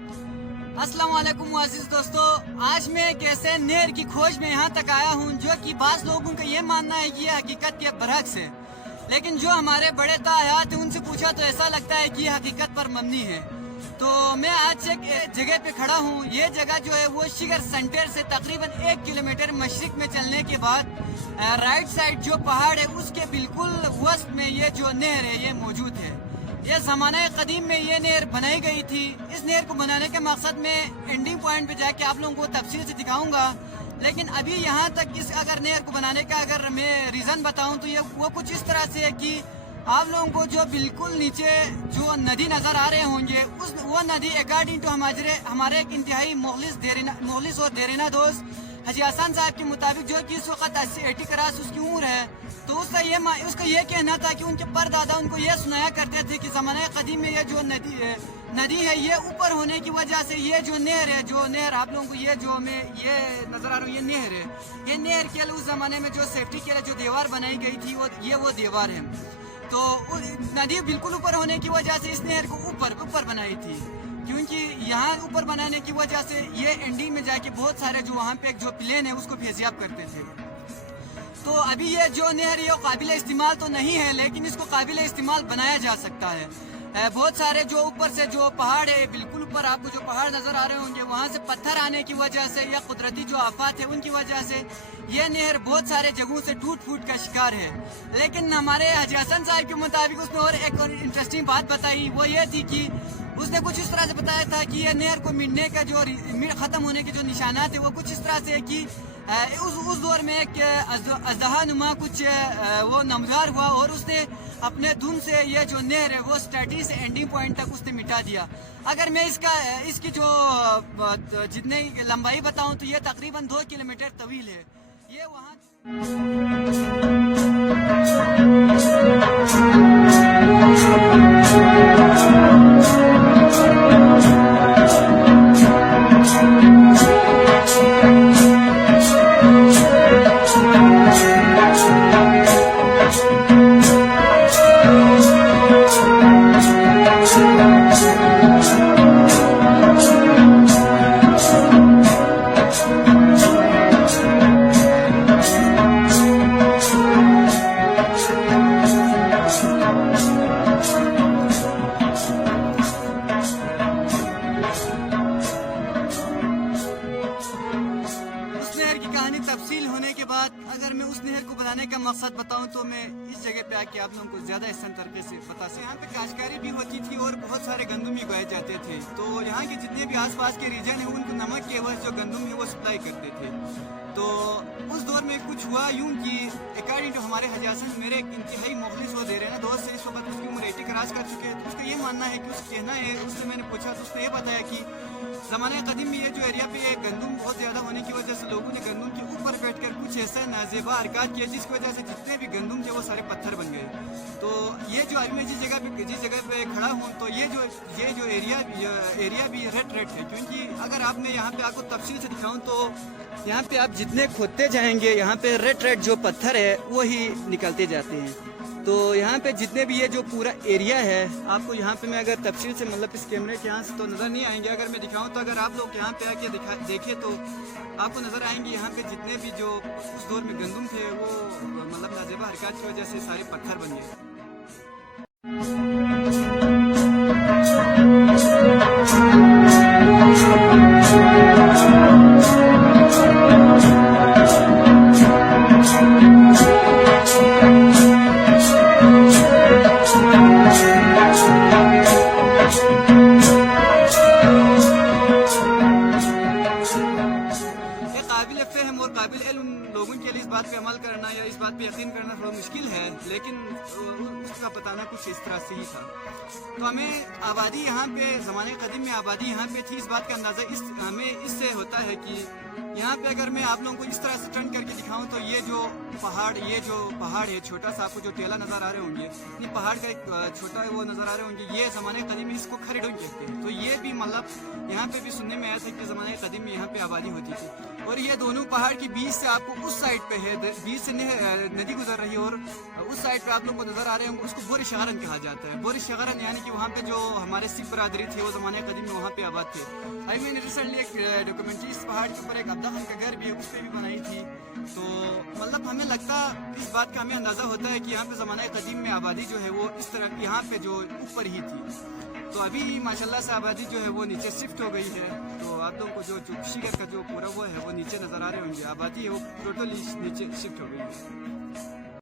अस्सलाम वालेकुम मुअज़्ज़िज़ दोस्तों, आज मैं एक ऐसे नहर की खोज में यहाँ तक आया हूँ जो कि बाज़ लोगों का ये मानना है कि ये हकीकत के बरअक्स है, लेकिन जो हमारे बड़े तायात हैं उनसे पूछा तो ऐसा लगता है कि ये हकीकत पर मबनी है। तो मैं आज एक जगह पे खड़ा हूँ। ये जगह जो है वो शिगर सेंटर से तकरीबन 1 किलोमीटर मशरिक में चलने के बाद राइट साइड जो पहाड़ है उसके बिल्कुल वस्त में ये जो नहर है ये मौजूद है। ये ज़माने कदीम में ये नहर बनाई गई थी। इस नहर को बनाने के मकसद में एंडिंग पॉइंट पे जाके आप लोगों को तफसील से दिखाऊंगा, लेकिन अभी यहाँ तक इस अगर नहर को बनाने का अगर मैं रीज़न बताऊं तो ये वो कुछ इस तरह से है कि आप लोगों को जो बिल्कुल नीचे जो नदी नज़र आ रहे होंगे वो नदी अकॉर्डिंग टू हमारे एक इंतहाई मुखलिस और देरीना दोस्त हाजी हसन साहब के मुताबिक जो कि इस वक्त 80 क्रॉस उसकी उम्र है, तो उसका ये कहना था कि उनके परदादा उनको ये सुनाया करते थे कि ज़माने कदीम में ये जो नदी है ये ऊपर होने की वजह से ये जो नहर है, जो नहर आप लोगों को ये जो मैं ये नज़र आ रहा हूँ ये नहर है, ये नहर के लिए उस ज़माने में जो सेफ्टी के लिए जो दीवार बनाई गई थी वो दीवार है। तो नदी बिल्कुल ऊपर होने की वजह से इस नहर को ऊपर बनाई थी, क्योंकि यहाँ ऊपर बनाने की वजह से ये एंडिंग में जाके बहुत सारे जो वहाँ पे जो प्लेन है उसको फेजियाब करते थे। तो अभी ये जो नहर ये काबिल इस्तेमाल तो नहीं है, लेकिन इसको काबिल इस्तेमाल बनाया जा सकता है। बहुत सारे जो ऊपर से जो पहाड़ है, बिल्कुल ऊपर आपको जो पहाड़ नज़र आ रहे होंगे वहाँ से पत्थर आने की वजह से या कुदरती जो आफात है उनकी वजह से ये नहर बहुत सारे जगहों से टूट फूट का शिकार है। लेकिन हमारे हाजी हसन साहब के मुताबिक उसने और एक और इंटरेस्टिंग बात बताई, वो ये थी कि उसने कुछ इस तरह से बताया था कि ये नहर को मिटने का जो ख़त्म होने के जो निशानात है वो कुछ इस तरह से है कि उस दौर में एक अजदहा नुमा कुछ वो नमदार हुआ और उसने अपने धुन से ये जो नहर है वो स्टार्टिंग से एंडिंग पॉइंट तक उसने मिटा दिया। अगर मैं इसकी जो जितने लंबाई बताऊं तो ये तकरीबन 2 किलोमीटर तवील है। ये वहाँ तफसील होने के बाद अगर मैं उस नहर को बनाने का मकसद बताऊं तो मैं इस जगह पे आके आप लोगों को ज़्यादा आसान तरीके से बता सकता हूं। यहाँ पे काश्तकारी भी होती थी और बहुत सारे गंदम भी उगाए जाते थे, तो यहाँ के जितने भी आसपास के रीजन है उनको नमक के एवज जो गंदम है वो सप्लाई करते थे। तो उस दौर में कुछ हुआ यूँ कि अकॉर्डिंग टू हमारे हाजी हसन मेरे एक इंतहाई मुखलिस हो दे रहे हैं दोस्त से, इस वक्त उसकी उम्र 80 क्रॉस कर चुके हैं। तो उसका ये मानना है कि उसका कहना है, उससे मैंने पूछा तो उसने ये बताया कि ज़माने कदीम में ये जो एरिया पे गंदम बहुत ज़्यादा होने की वजह से लोगों ने गंदम के ऊपर बैठकर कुछ ऐसा नाजेबा हरकत किया जिसकी वजह से जितने भी गंदम थे वो सारे पत्थर बन गए। तो ये जो अभी मैं जिस जगह पे खड़ा हूँ तो ये जो एरिया भी रेड है, क्योंकि अगर आप मैं यहाँ पे आपको तफसील से दिखाऊँ तो यहाँ पे आप जितने खोदते जाएंगे यहाँ पे रेड जो पत्थर है वही निकलते जाते हैं। तो यहाँ पे जितने भी ये जो पूरा एरिया है आपको यहाँ पे मैं अगर तफसील से मतलब इस कैमरे के यहाँ से तो नज़र नहीं आएंगे, अगर मैं दिखाऊँ तो अगर आप लोग यहाँ पे आके देखें तो आपको नज़र आएंगे यहाँ पे जितने भी जो उस दौर में गंदम थे वो मतलब नाजेबा हरकत की वजह से सारे पत्थर बन गए। और काबिल इल्म लोगों के लिए इस बात पे अमल करना या इस बात पे यकीन करना थोड़ा मुश्किल है, लेकिन उसका बताना कुछ इस तरह से ही था। तो हमें आबादी यहाँ पे ज़माने कदीम में आबादी यहाँ पे थी, इस बात का अंदाज़ा हमें इससे होता है कि यहाँ पे अगर मैं आप लोगों को इस तरह से टर्न करके दिखाऊं तो ये जो पहाड़ है छोटा सा, आपको जो टेला नज़र आ रहे होंगे, ये पहाड़ का एक छोटा वो नज़र आ रहे होंगे, ये ज़माने कदीम में इसको खरीडों कहते हैं। तो ये भी मतलब यहाँ पे भी सुनने में आया था कि ज़माने कदीम में यहाँ पे आबादी होती थी। اور یہ دونوں پہاڑ کے بیچ سے آپ کو اس سائڈ پہ ہے، بیچ سے ندی گزر رہی ہے، اور اس سائڈ پہ آپ لوگ کو نظر آ رہے ہیں، اس کو بور شغرن کہا جاتا ہے۔ بور شغرن یعنی کہ وہاں پہ جو ہمارے سکھ برادری تھے وہ زمانے قدیم میں وہاں پہ آباد تھے۔ ابھی میں نے ریسنٹلی ایک ڈاکومنٹری اس پہاڑ کے اوپر ایک عبدہ خان کا گھر بھی ہے، اس پہ بھی بنائی تھی۔ تو مطلب ہمیں لگتا، اس بات کا ہمیں اندازہ ہوتا ہے کہ یہاں پہ زمانہ قدیم میں آبادی جو ہے وہ اس طرح یہاں پہ جو اوپر ہی تھی۔ تو ابھی ماشاءاللہ سے آبادی جو ہے وہ نیچے شفٹ ہو گئی ہے۔ تو آپ لوگوں کو جو کشی گھر کا جو پورا وہ ہے وہ نیچے نظر آ رہے ہوں گے، آبادی ہے وہ ٹوٹلی نیچے شفٹ ہو گئی ہے۔